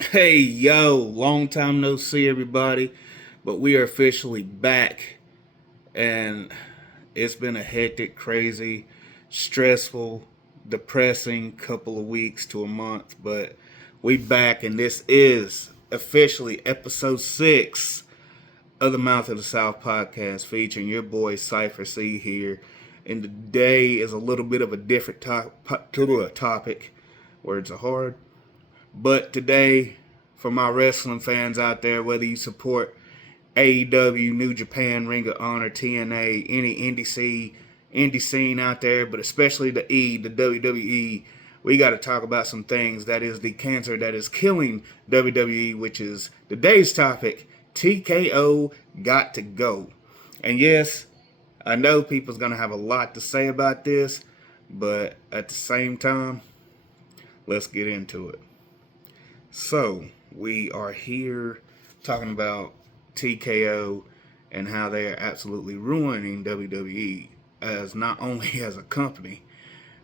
Hey, yo, long time no see, everybody. But we are officially back, and it's been a hectic, crazy, stressful, depressing couple of weeks to a month. But we back, and this is officially episode 6 of the Mouth of the South podcast featuring your boy Cypher C here. And today is a little bit of a different topic. Words are hard. But today, for my wrestling fans out there, whether you support AEW, New Japan, Ring of Honor, TNA, any indie scene out there, but especially the WWE, we got to talk about some things. That is the cancer that is killing WWE, which is today's topic. TKO got to go. And yes, I know people's going to have a lot to say about this, but at the same time, let's get into it. So, we are here talking about TKO and how they are absolutely ruining WWE as not only as a company,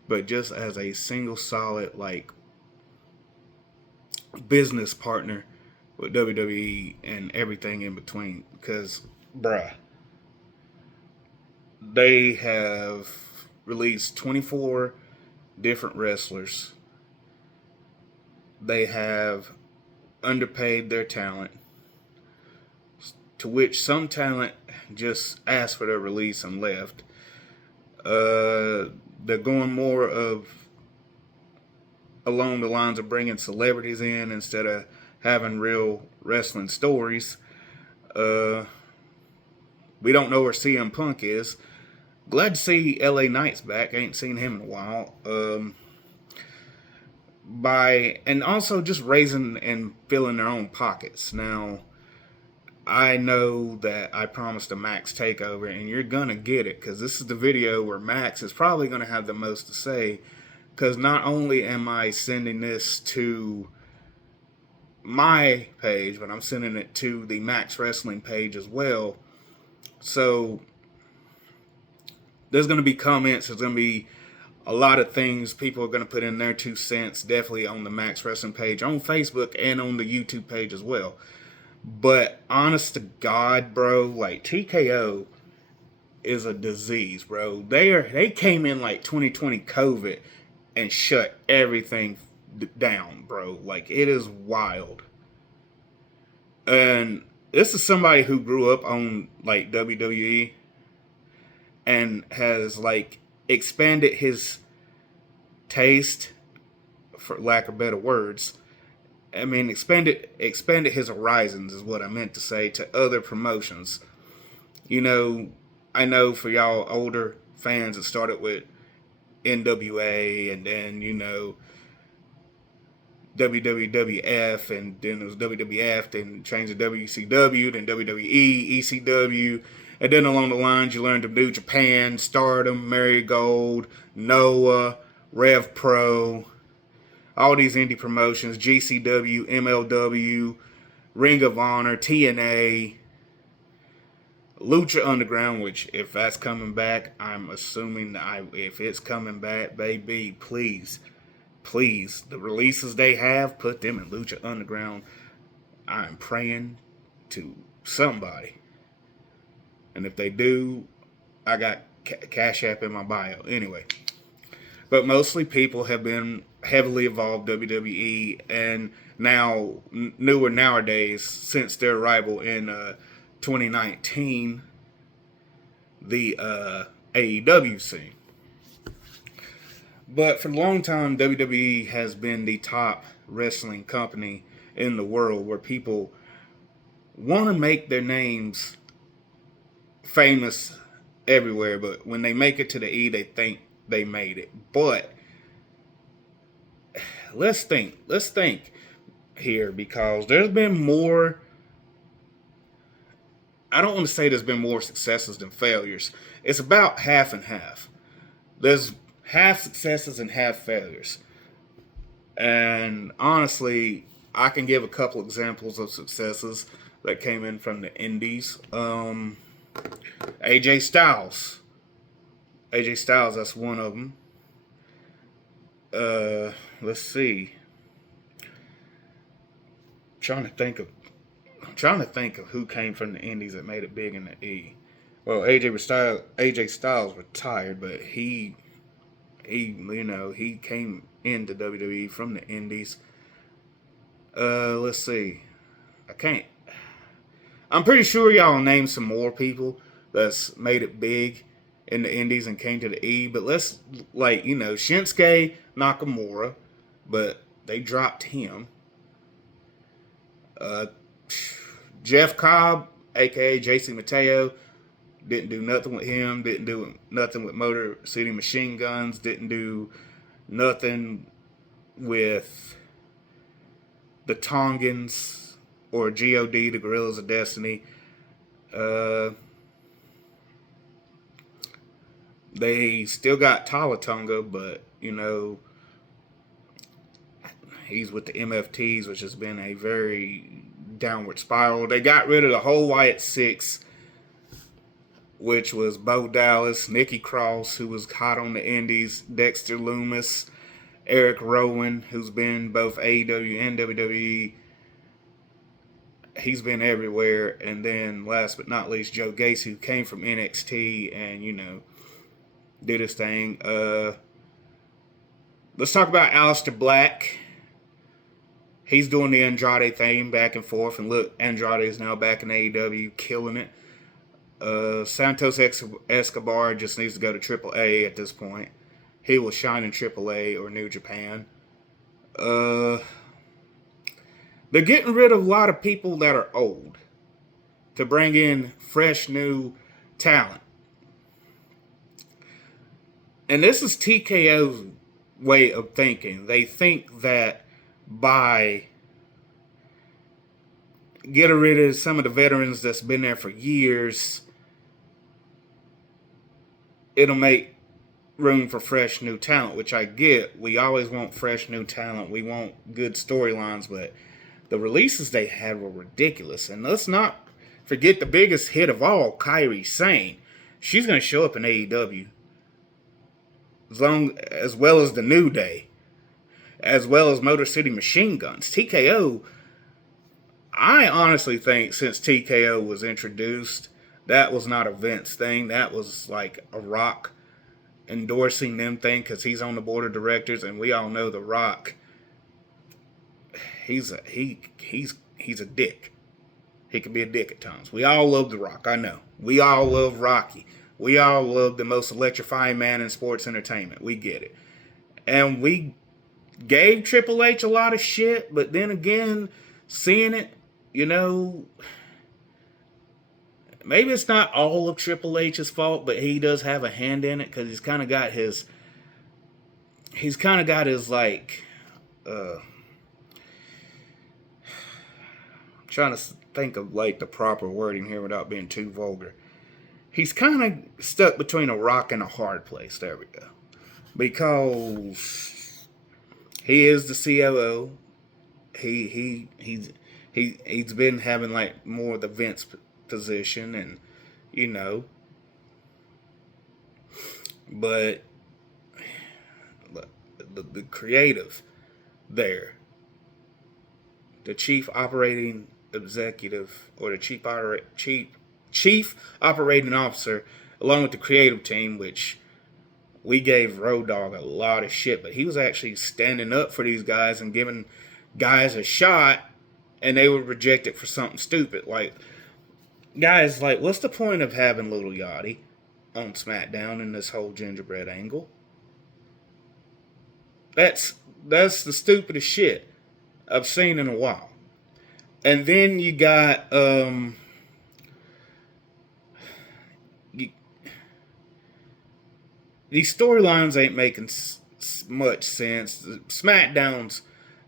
but just as a single solid business partner with WWE and everything in between. Because, bruh, they have released 24 different wrestlers. They have underpaid their talent, to which some talent just asked for their release and left. They're going more of along the lines of bringing celebrities in instead of having real wrestling stories. Uh, we don't know where CM Punk is. Glad to see LA Knight's back. Ain't seen him in a while. By and also just raising and filling their own pockets. Now, I know that I promised a Max takeover, and you're gonna get it because this is the video where Max is probably gonna have the most to say. Because not only am I sending this to my page, but I'm sending it to the Max Wrestling page as well. So there's gonna be comments. There's gonna be a lot of things people are gonna put in their 2 cents. Definitely on the Max Wrestling page, on Facebook, and on the YouTube page as well. But honest to God, bro, like TKO is a disease, bro. They came in like 2020 COVID and shut everything down, bro. Like it is wild. And this is somebody who grew up on like WWE and has like expanded his taste, for lack of better words. I mean, expanded his horizons is what I meant to say, to other promotions. You know, I know for y'all older fans, it started with NWA, and then WWF, and then it was WWF, then changed to WCW, then WWE, ECW, and then along the lines you learned of New Japan, Stardom, Marigold, Noah, Rev Pro, all these indie promotions, GCW, MLW, Ring of Honor, TNA, Lucha Underground, which if that's coming back, I'm assuming if it's coming back, baby, please, the releases they have, put them in Lucha Underground. I'm praying to somebody, and if they do, I got Cash App in my bio. Anyway, but mostly people have been heavily involved WWE, and now newer nowadays since their arrival in 2019, the AEW scene. But for a long time, WWE has been the top wrestling company in the world where people want to make their names famous everywhere, but when they make it to the E, they think they made it. But let's think here, because there's been more. I don't want to say there's been more successes than failures. It's about half and half. There's half successes and half failures. And honestly, I can give a couple examples of successes that came in from the indies. AJ Styles. AJ Styles, that's one of them. Let's see. I'm trying to think of who came from the Indies that made it big in the E. Well, AJ Styles retired, but he came into WWE from the Indies. Let's see. I can't. I'm pretty sure y'all named some more people that's made it big in the Indies and came to the E. But let's Shinsuke Nakamura, but they dropped him. Uh, Jeff Cobb, aka JC Mateo, didn't do nothing with him. Didn't do nothing with Motor City Machine Guns. Didn't do nothing with the Tongans or God, the Gorillas of Destiny. They still got Talatonga, but he's with the MFTs, which has been a very downward spiral. They got rid of the whole Wyatt Six, which was Bo Dallas, Nikki Cross, who was hot on the Indies, Dexter Lumis, Eric Rowan, who's been both AEW and WWE. He's been everywhere. And then last but not least, Joe Gacy, who came from NXT and, did his thing. Let's talk about Aleister Black. He's doing the Andrade thing back and forth. And look, Andrade is now back in AEW, killing it. Santos Escobar just needs to go to AAA at this point. He will shine in AAA or New Japan. They're getting rid of a lot of people that are old to bring in fresh new talent. And this is TKO's way of thinking. They think that by getting rid of some of the veterans that's been there for years, it'll make room for fresh new talent, which I get. We always want fresh new talent. We want good storylines, but the releases they had were ridiculous. And let's not forget the biggest hit of all, Kairi Sane. She's going to show up in AEW. As well as the New Day. As well as Motor City Machine Guns. TKO, I honestly think since TKO was introduced, that was not a Vince thing. That was like a Rock endorsing them thing because he's on the board of directors, and we all know the Rock. He's a dick. He can be a dick at times. We all love the Rock. I know. We all love Rocky. We all love the most electrifying man in sports entertainment. We get it. And we gave Triple H a lot of shit, but then again, seeing it, maybe it's not all of Triple H's fault, but he does have a hand in it because he's kind of got his trying to think of the proper wording here without being too vulgar. He's kind of stuck between a rock and a hard place. There we go. Because he is the COO. He's been having more of the Vince position, and but the creative there, the chief operating executive or the chief operating officer, along with the creative team, which we gave Road Dogg a lot of shit, but he was actually standing up for these guys and giving guys a shot, and they would reject it for something stupid. Guys, what's the point of having Little Yachty on SmackDown in this whole gingerbread angle? That's the stupidest shit I've seen in a while. And then you got these storylines ain't making much sense. SmackDown's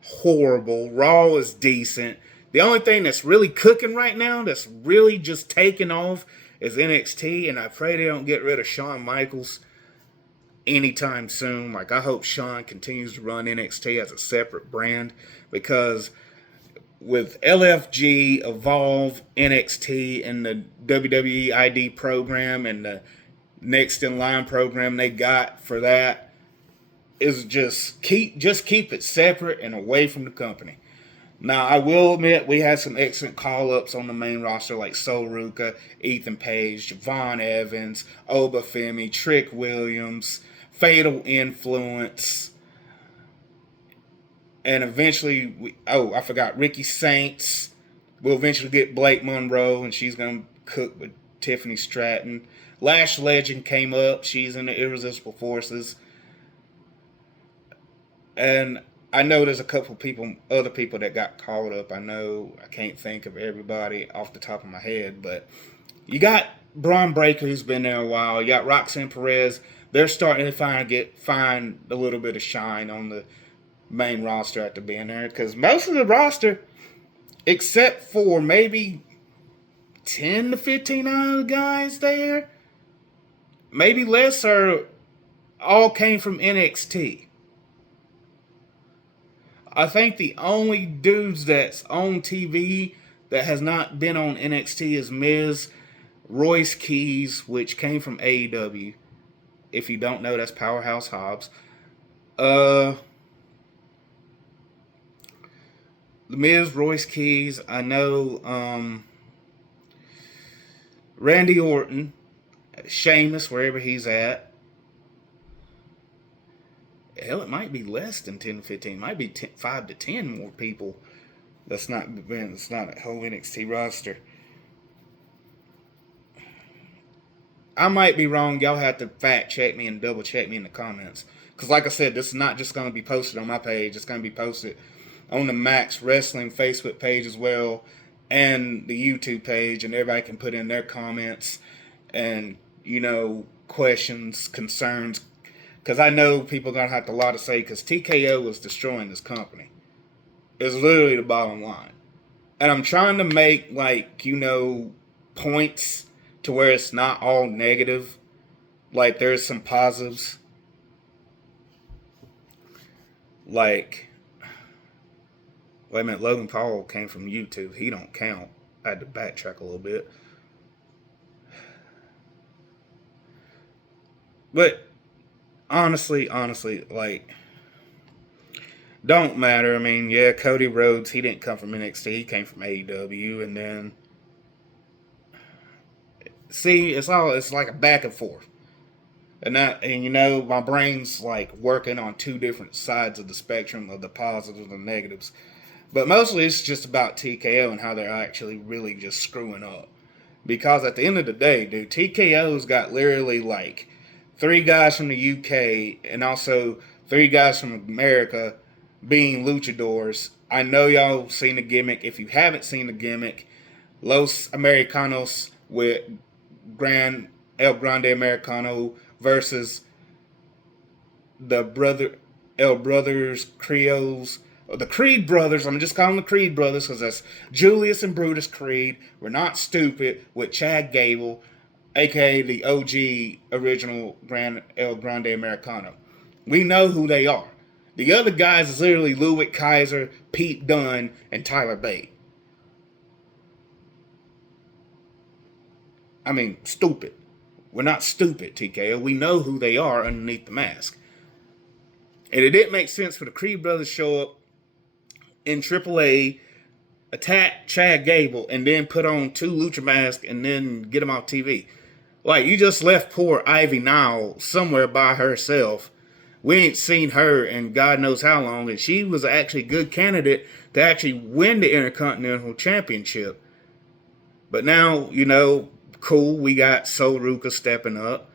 horrible. Raw is decent. The only thing that's really cooking right now, that's really just taking off, is NXT, and I pray they don't get rid of Shawn Michaels anytime soon. I hope Shawn continues to run NXT as a separate brand, because with LFG, Evolve, NXT, and the WWE ID program, and the Next in Line program they got for that, is just keep it separate and away from the company. Now, I will admit we had some excellent call-ups on the main roster like Sol Ruka, Ethan Page, Javon Evans, Oba Femi, Trick Williams, Fatal Influence, and eventually, I forgot, Ricky Saints. We'll eventually get Blake Monroe, and she's going to cook with Tiffany Stratton. Lash Legend came up. She's in the Irresistible Forces. And I know there's a couple other people that got called up. I can't think of everybody off the top of my head, but you got Braun Breaker, who's been there a while. You got Roxanne Perez. They're starting to find a little bit of shine on the main roster after being there, because most of the roster, except for maybe 10 to 15 other guys there, maybe less, all came from NXT. I think the only dudes that's on TV that has not been on NXT is Miz, Royce Keys, which came from AEW. If you don't know, that's Powerhouse Hobbs. The Miz, Royce Keys. I know Randy Orton, Sheamus, wherever he's at. Hell, it might be less than 10 to 15. It might be 5 to 10 more people. It's not a whole NXT roster. I might be wrong. Y'all have to fact check me and double check me in the comments. Because like I said, this is not just going to be posted on my page. It's going to be posted on the Max Wrestling Facebook page as well, and the YouTube page, and everybody can put in their comments and, questions, concerns, because I know people are going to have a lot to say, because TKO is destroying this company. It's literally the bottom line. And I'm trying to make, points to where it's not all negative. Like, there's some positives. Like, wait a minute, Logan Paul came from YouTube. He don't count. I had to backtrack a little bit. But honestly, don't matter. I mean, yeah, Cody Rhodes, he didn't come from NXT. He came from AEW. And then, see, it's like a back and forth. And my brain's like working on two different sides of the spectrum of the positives and negatives. But mostly it's just about TKO and how they're actually really just screwing up. Because at the end of the day, dude, TKO's got literally like 3 guys from the UK and also 3 guys from America being luchadors. I know y'all seen the gimmick. If you haven't seen the gimmick, Los Americanos with El Grande Americano versus the El Brothers Creoles, or the Creed Brothers. I'm just calling them the Creed Brothers because that's Julius and Brutus Creed. We're not stupid, with Chad Gable, aka the OG original El Grande Americano. We know who they are. The other guys is literally Ludwig Kaiser, Pete Dunne, and Tyler Bate. I mean, stupid. We're not stupid, TKO. We know who they are underneath the mask. And it didn't make sense for the Creed brothers to show up in AAA, attack Chad Gable, and then put on 2 lucha masks and then get them off TV. Like, you just left poor Ivy Nile somewhere by herself. We ain't seen her in God knows how long, and she was actually a good candidate to actually win the Intercontinental Championship. But now, cool, we got Sol Ruka stepping up.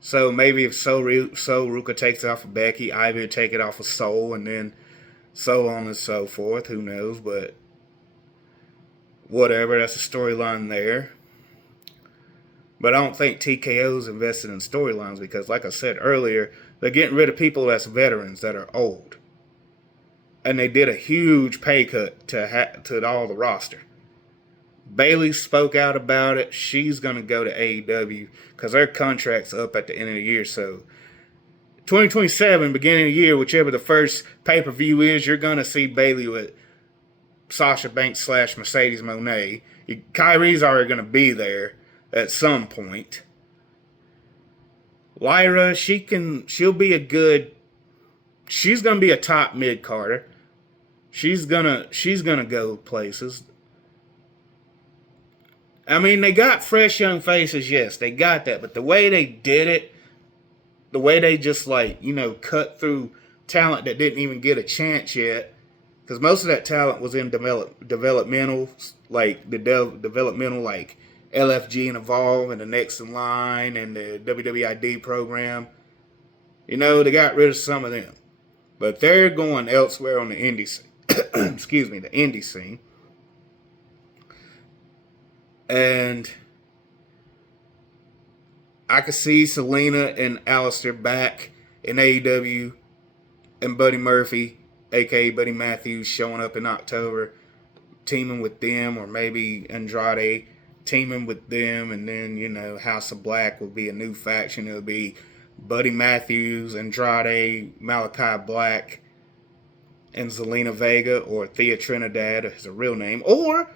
So maybe if Sol Ruka takes it off of Becky, Ivy will take it off of Sol, and then so on and so forth. Who knows? But whatever, that's a storyline there. But I don't think TKO's invested in storylines because, like I said earlier, they're getting rid of people that's veterans that are old. And they did a huge pay cut to all the roster. Bayley spoke out about it. She's going to go to AEW because her contract's up at the end of the year. So 2027, beginning of the year, whichever the first pay-per-view is, you're going to see Bayley with Sasha Banks / Mercedes Moné. Kyrie's already going to be there at some point. Lyra, she'll be she's going to be a top mid-carder. she's gonna go places. I mean, they got fresh young faces, yes, they got that, but the way they did it, the way they just like, cut through talent that didn't even get a chance yet, because most of that talent was in developmental, like developmental, like LFG and Evolve and the Next in Line and the WWID program. They got rid of some of them, but they're going elsewhere on the indie scene. Excuse me, the indie scene. And I could see Selena and Alistair back in AEW, and Buddy Murphy, aka Buddy Matthews, showing up in October, teaming with them, or maybe Andrade teaming with them, and then, House of Black will be a new faction. It'll be Buddy Matthews, Andrade, Malachi Black, and Zelina Vega, or Thea Trinidad is her real name, or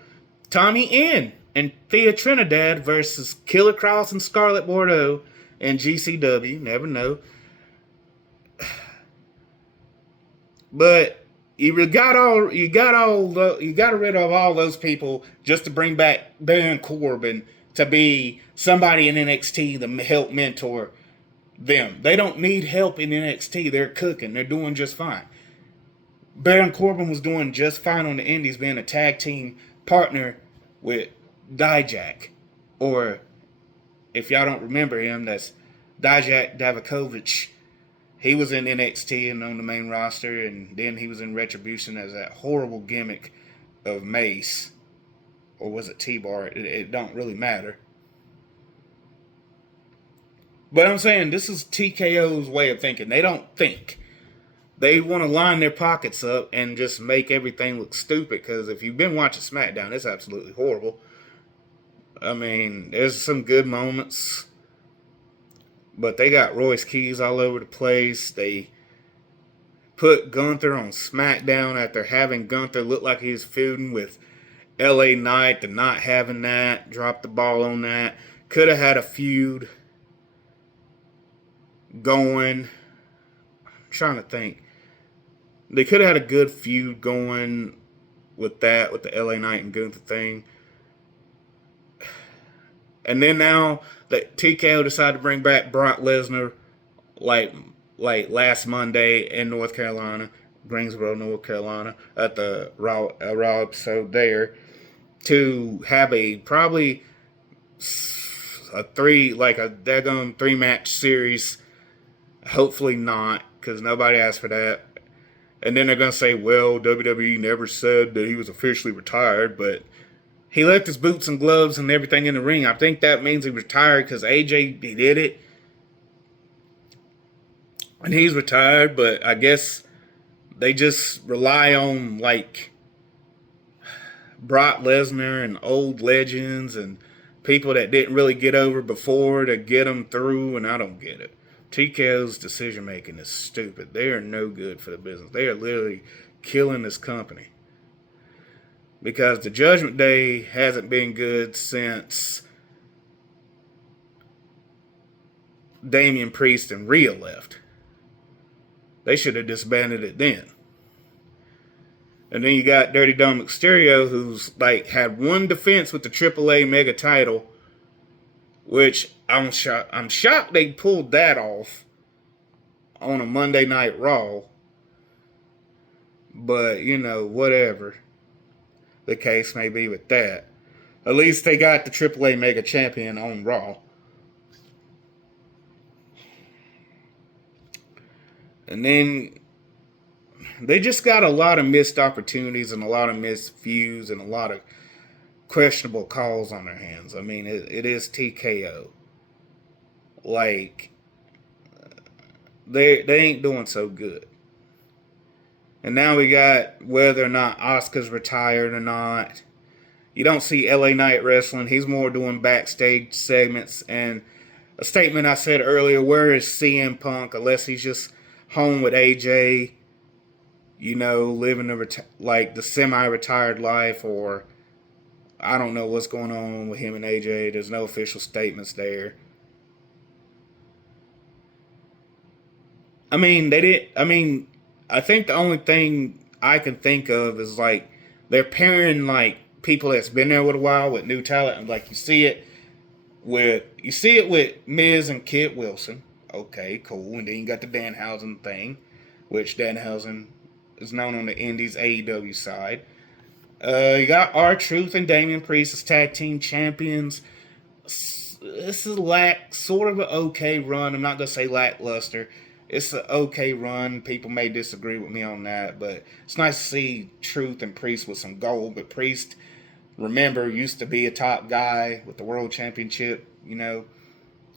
Tommy N and Thea Trinidad versus Killer Kross and Scarlett Bordeaux and GCW. Never know. But you got rid of all those people just to bring back Baron Corbin to be somebody in NXT to help mentor them. They don't need help in NXT. They're cooking. They're doing just fine. Baron Corbin was doing just fine on the Indies, being a tag team partner with Dijak. Or, if y'all don't remember him, that's Dijak Davakovic. He was in NXT and on the main roster, and then he was in Retribution as that horrible gimmick of Mace. Or was it T-Bar? It don't really matter. But I'm saying this is TKO's way of thinking. They don't think. They want to line their pockets up and just make everything look stupid. Because if you've been watching SmackDown, it's absolutely horrible. I mean, there's some good moments. But they got Royce Keys all over the place. They put Gunther on SmackDown after having Gunther look like he was feuding with LA Knight, and not having that. Dropped the ball on that. Could have had a feud going. I'm trying to think. They could have had a good feud going with that, with the LA Knight and Gunther thing. And then now that TKO decided to bring back Brock Lesnar like last Monday in North Carolina, Greensboro, North Carolina, at the Raw episode there, to have probably a daggone 3-match series. Hopefully not, because nobody asked for that. And then they're going to say, well, WWE never said that he was officially retired, but he left his boots and gloves and everything in the ring. I think that means he retired because AJ, he did it. And he's retired, but I guess they just rely on, Brock Lesnar and old legends and people that didn't really get over before to get them through, and I don't get it. TKO's decision making is stupid. They are no good for the business. They are literally killing this company. Because the Judgment Day hasn't been good since Damian Priest and Rhea left. They should have disbanded it then. And then you got Dirty Dom Mysterio, who's had one defense with the AAA Mega title, which I'm shocked they pulled that off on a Monday Night Raw. But, whatever the case may be with that. At least they got the AAA Mega Champion on Raw. And then they just got a lot of missed opportunities and a lot of missed views and a lot of questionable calls on their hands. I mean, it is TKO. They ain't doing so good. And now we got whether or not Asuka's retired or not. You don't see LA Knight wrestling. He's more doing backstage segments. And a statement I said earlier, where is CM Punk? Unless he's just home with AJ, living the semi-retired life, or I don't know what's going on with him and AJ. There's no official statements there. I think the only thing I can think of is like they're pairing like people that's been there with a while with new talent, and like you see it with Miz and Kit Wilson. Okay, cool. And then you got the Danhausen thing, which Danhausen is known on the Indies AEW side. You got R-Truth and Damian Priest as tag team champions. This is sort of an okay run. I'm not gonna say lackluster. It's an okay run. People may disagree with me on that, but it's nice to see Truth and Priest with some gold. But Priest, remember, used to be a top guy with the World Championship.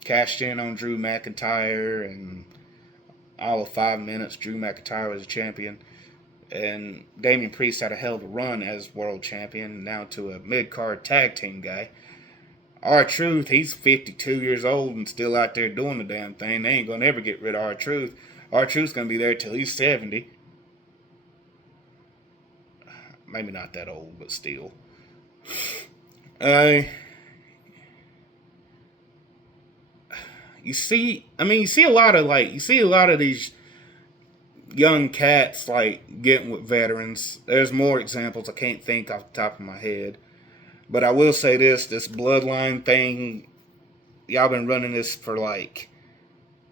Cashed in on Drew McIntyre, and all of 5 minutes, Drew McIntyre was a champion. And Damian Priest had a hell of a run as world champion, now to a mid-card tag team guy. R-Truth, he's 52 years old and still out there doing the damn thing. They ain't going to ever get rid of R-Truth. R-Truth's going to be there till he's 70. Maybe not that old, but still. You see a lot of these young cats like getting with veterans. There's more examples I can't think off the top of my head. But I will say this bloodline thing, y'all been running this for like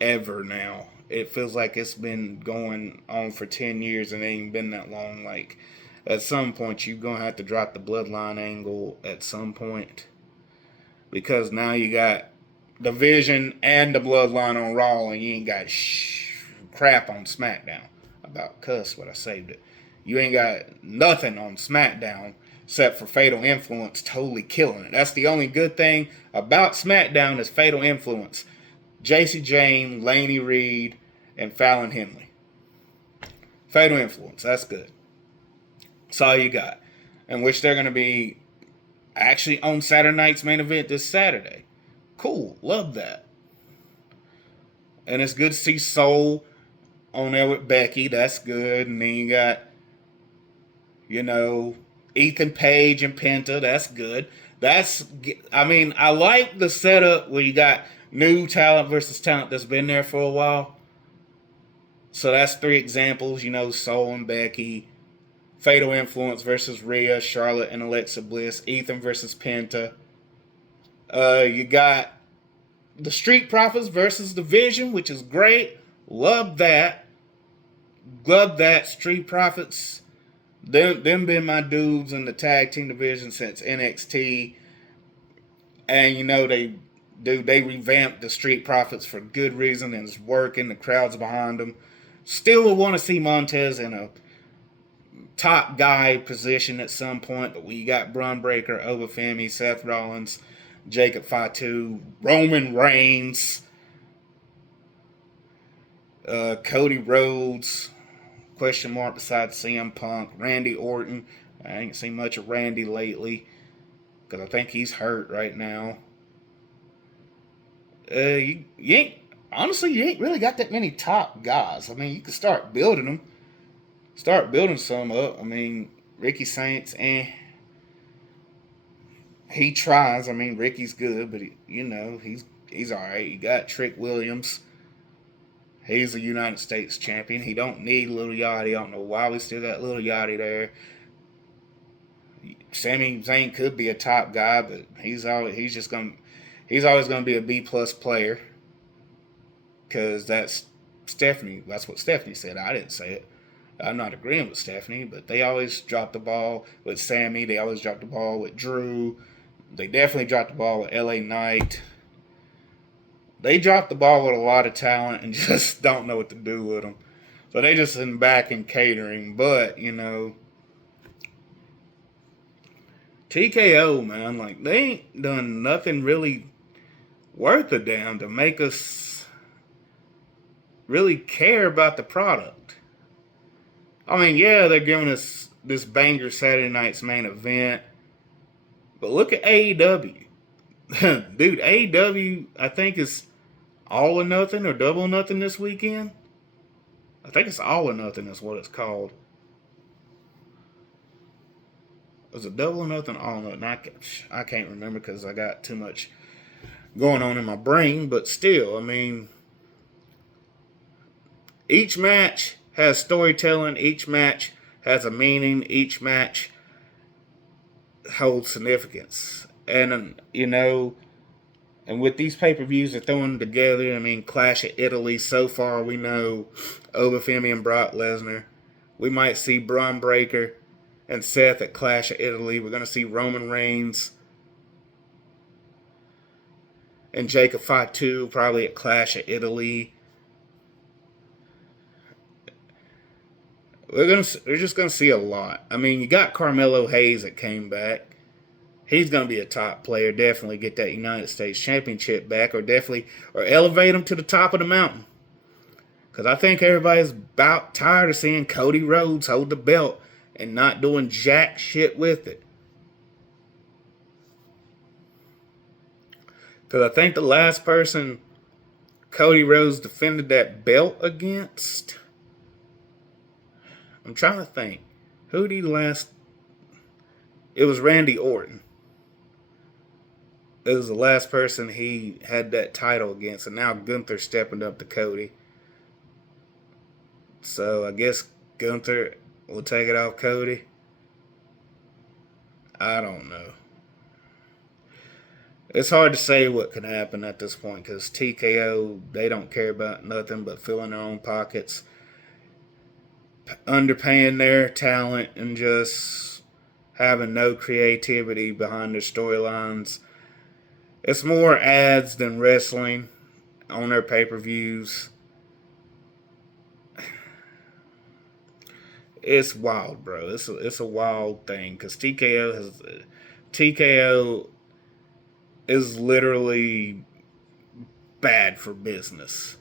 ever now. It feels like it's been going on for 10 years and it ain't been that long. Like, at some point, you're going to have to drop the bloodline angle at some point. Because now you got Division and the bloodline on Raw and you ain't got crap on SmackDown. About cuss, but I saved it. You ain't got nothing on SmackDown except for Fatal Influence totally killing it. That's the only good thing about SmackDown is Fatal Influence. Jacy Jayne, Laney Reed, and Fallon Henley. Fatal Influence, that's good. That's all you got. And which they're going to be actually on Saturday night's main event this Saturday. Cool, love that. And it's good to see Soul on there with Becky, that's good. And then you got, Ethan Page and Penta, that's good. I like the setup where you got new talent versus talent that's been there for a while. So that's 3 examples, Soul and Becky, Fatal Influence versus Rhea, Charlotte and Alexa Bliss, Ethan versus Penta. You got the Street Profits versus Division, which is great. Love that. Street Profits. Them been my dudes in the tag team division since NXT. And they revamped the Street Profits for good reason and it's working. The crowd's behind them. Still would want to see Montez in a top guy position at some point, but we got Braun Breaker, Oba Femi, Seth Rollins, Jacob Fatu, Roman Reigns, Cody Rhodes, question mark besides CM Punk, Randy Orton. I ain't seen much of Randy lately because I think he's hurt right now. You ain't really got that many top guys. I mean, you can start building them. Start building some up. I mean, Ricky Saints, he tries. I mean, Ricky's good, but he's all right. You got Trick Williams. He's a United States champion. He don't need Little Yachty. I don't know why we still got Little Yachty there. Sami Zayn could be a top guy, but he's always gonna be a B+ player. Cause that's Stephanie. That's what Stephanie said. I didn't say it. I'm not agreeing with Stephanie, but they always drop the ball with Sammy. They always drop the ball with Drew. They definitely dropped the ball with LA Knight. They drop the ball with a lot of talent and just don't know what to do with them. So they just in back and catering. But, TKO, man, like, they ain't done nothing really worth a damn to make us really care about the product. I mean, yeah, they're giving us this banger Saturday night's main event. But look at AEW. Dude, AEW, I think, is All or Nothing or Double or Nothing this weekend. I think it's All or Nothing is what it's called. Was it Double or Nothing? All or Nothing? I can't remember because I got too much going on in my brain. But still, I mean, each match has storytelling. Each match has a meaning. Each match holds significance. And, and with these pay-per-views they're throwing together, I mean, Clash of Italy, so far we know Obafemi and Brock Lesnar. We might see Braun Breaker and Seth at Clash of Italy. We're going to see Roman Reigns and Jacob Fatu probably at Clash of Italy. We're just gonna see a lot. I mean, you got Carmelo Hayes that came back. He's gonna be a top player. Definitely get that United States Championship back, or elevate him to the top of the mountain. Because I think everybody's about tired of seeing Cody Rhodes hold the belt and not doing jack shit with it. Because I think the last person Cody Rhodes defended that belt against, I'm trying to think. Who did he last? It was Randy Orton. It was the last person he had that title against, and now Gunther stepping up to Cody. So I guess Gunther will take it off Cody. I don't know. It's hard to say what can happen at this point because TKO, they don't care about nothing but filling their own pockets, underpaying their talent, and just having no creativity behind their storylines. It's more ads than wrestling on their pay-per-views. It's wild, bro. It's a wild thing because TKO is literally bad for business.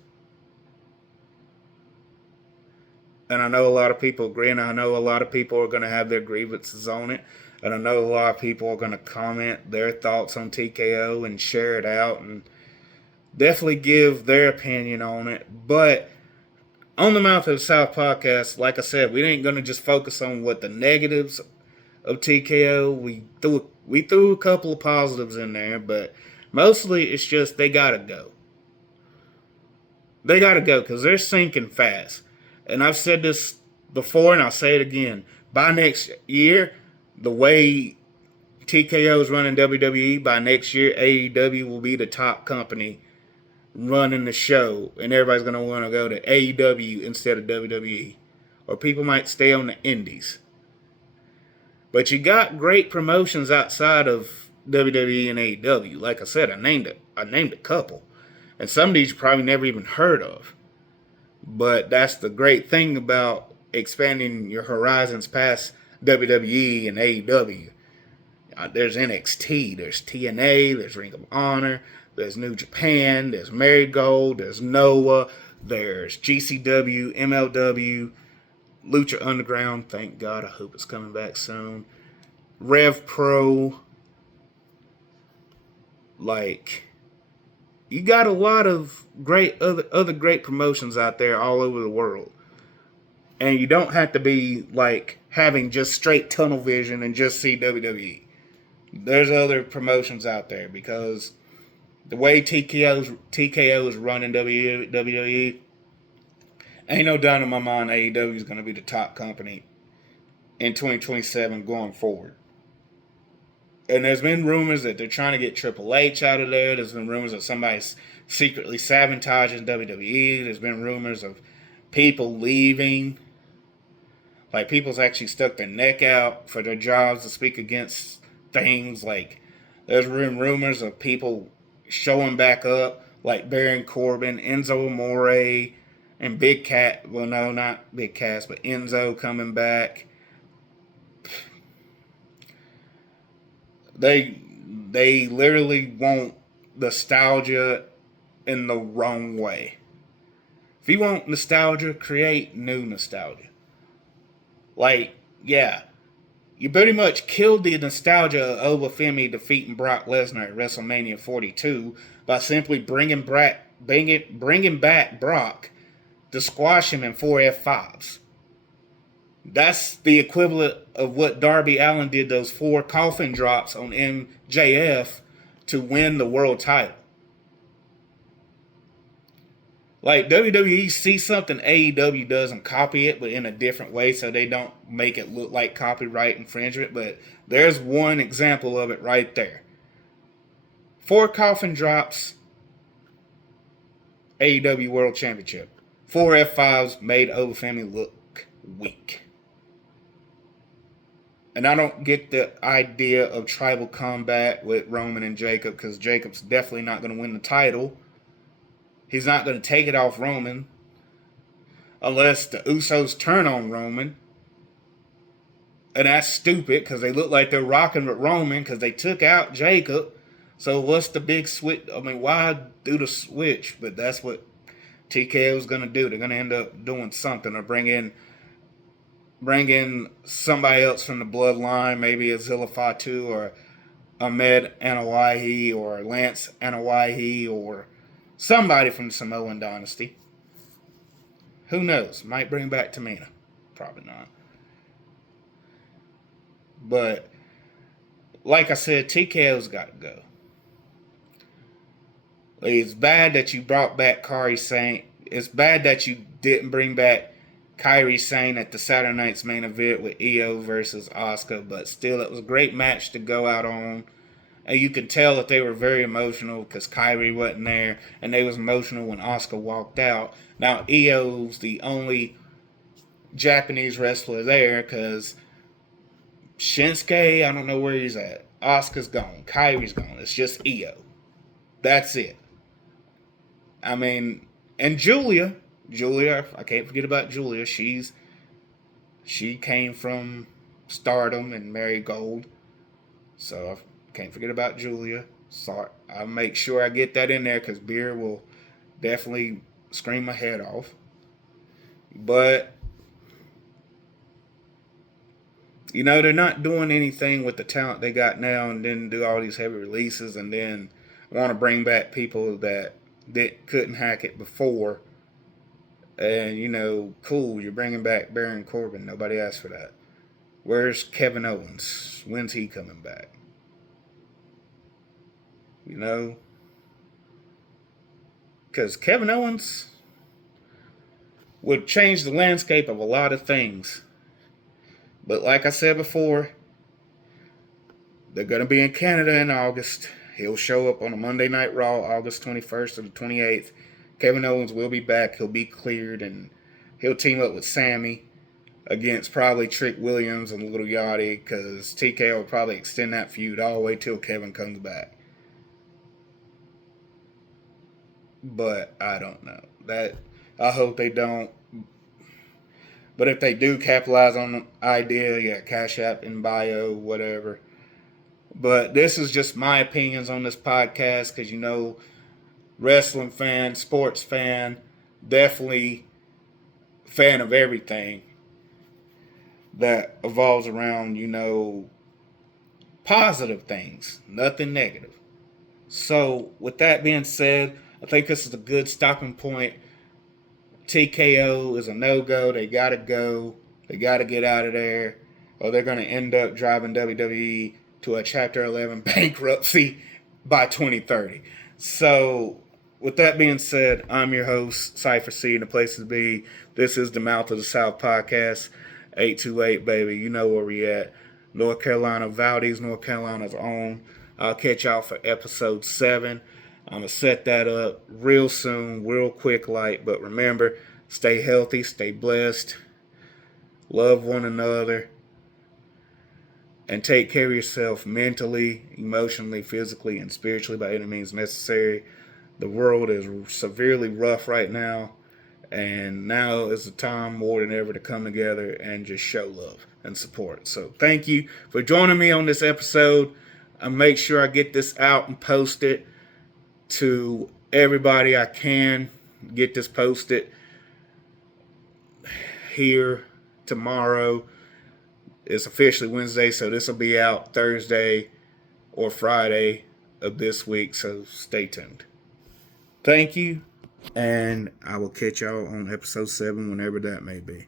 And I know a lot of people agree, and I know a lot of people are going to have their grievances on it. And I know a lot of people are going to comment their thoughts on TKO and share it out and definitely give their opinion on it. But on the Mouth of the South podcast, like I said, we ain't going to just focus on what the negatives of TKO. We threw a couple of positives in there, but mostly it's just they got to go. They got to go because they're sinking fast. And I've said this before, and I'll say it again. By next year, the way TKO is running WWE, by next year, AEW will be the top company running the show. And everybody's going to want to go to AEW instead of WWE. Or people might stay on the indies. But you got great promotions outside of WWE and AEW. Like I said, I named a couple. And some of these you probably never even heard of. But that's the great thing about expanding your horizons past WWE and AEW. There's NXT, there's TNA, there's Ring of Honor, there's New Japan, there's Marigold, there's Noah, there's GCW, MLW, Lucha Underground. Thank God, I hope it's coming back soon. Rev Pro. You got a lot of great other great promotions out there all over the world. And you don't have to be having just straight tunnel vision and just see WWE. There's other promotions out there because the way TKO is running WWE, ain't no doubt in my mind AEW is going to be the top company in 2027 going forward. And there's been rumors that they're trying to get Triple H out of there. There's been rumors that somebody's secretly sabotaging WWE. There's been rumors of people leaving. People's actually stuck their neck out for their jobs to speak against things. There's been rumors of people showing back up, like Baron Corbin, Enzo Amore, and Big Cat. Well, no, not Big Cass, but Enzo coming back. They literally want nostalgia in the wrong way. If you want nostalgia, create new nostalgia. You pretty much killed the nostalgia of Obafemi defeating Brock Lesnar at WrestleMania 42 by simply bringing back Brock to squash him in 4 F5s. That's the equivalent of what Darby Allin did, those 4 coffin drops on MJF to win the world title. Like WWE see something AEW does and copy it, but in a different way, so they don't make it look like copyright infringement. But there's one example of it right there. 4 coffin drops, AEW World Championship. 4 F5s made Oba family look weak. And I don't get the idea of tribal combat with Roman and Jacob, because Jacob's definitely not going to win the title. He's not going to take it off Roman unless the Usos turn on Roman. And that's stupid because they look like they're rocking with Roman because they took out Jacob. So what's the big switch? I mean, why do the switch? But that's what TKO is going to do. They're going to end up doing something or bring in somebody else from the bloodline, maybe Azilla Fatu or Ahmed Anoa'i or Lance Anoa'i or somebody from the Samoan dynasty. Who knows? Might bring back Tamina. Probably not. But like I said, TKO's got to go. It's bad that you brought back Kairi Sane. It's bad that you didn't bring back Kairi Sane at the Saturday night's main event with Io versus Asuka. But still, it was a great match to go out on. And you could tell that they were very emotional because Kairi wasn't there. And they was emotional when Asuka walked out. Now, Io's the only Japanese wrestler there because Shinsuke, I don't know where he's at. Asuka's gone. Kairi's gone. It's just Io. That's it. I mean, and Julia, I can't forget about Julia. She came from Stardom and Marigold. So I can't forget about Julia. Sorry, I'll make sure I get that in there because Beer will definitely scream my head off. But you know, they're not doing anything with the talent they got now and then do all these heavy releases and then want to bring back people that couldn't hack it before. And, you know, cool, you're bringing back Baron Corbin. Nobody asked for that. Where's Kevin Owens? When's he coming back? You know? Because Kevin Owens would change the landscape of a lot of things. But like I said before, they're going to be in Canada in August. He'll show up on a Monday Night Raw, August 21st or the 28th. Kevin Owens will be back. He'll be cleared, and he'll team up with Sammy against probably Trick Williams and Little Yachty because TKO will probably extend that feud all the way till Kevin comes back. But I don't know. I hope they don't. But if they do capitalize on the idea, yeah, Cash App in bio, whatever. But this is just my opinions on this podcast because, you know, wrestling fan, sports fan, definitely fan of everything that evolves around, you know, positive things, nothing negative. So, with that being said, I think this is a good stopping point. TKO is a no-go. They got to go. They got to get out of there, or they're going to end up driving WWE to a Chapter 11 bankruptcy by 2030. So, with that being said, I'm your host, Cypher C, and the place to be. This is the Mouth of the South podcast, 828, baby. You know where we at. North Carolina, Valdez, North Carolina's own. I'll catch y'all for episode 7. I'm going to set that up real soon, real quick like. But remember, stay healthy, stay blessed, love one another, and take care of yourself mentally, emotionally, physically, and spiritually by any means necessary. The world is severely rough right now, and now is the time more than ever to come together and just show love and support. So thank you for joining me on this episode. I'll make sure I get this out and post it to everybody I can. Get this posted here tomorrow. It's officially Wednesday, so this will be out Thursday or Friday of this week, so stay tuned. Thank you, and I will catch y'all on episode 7 whenever that may be.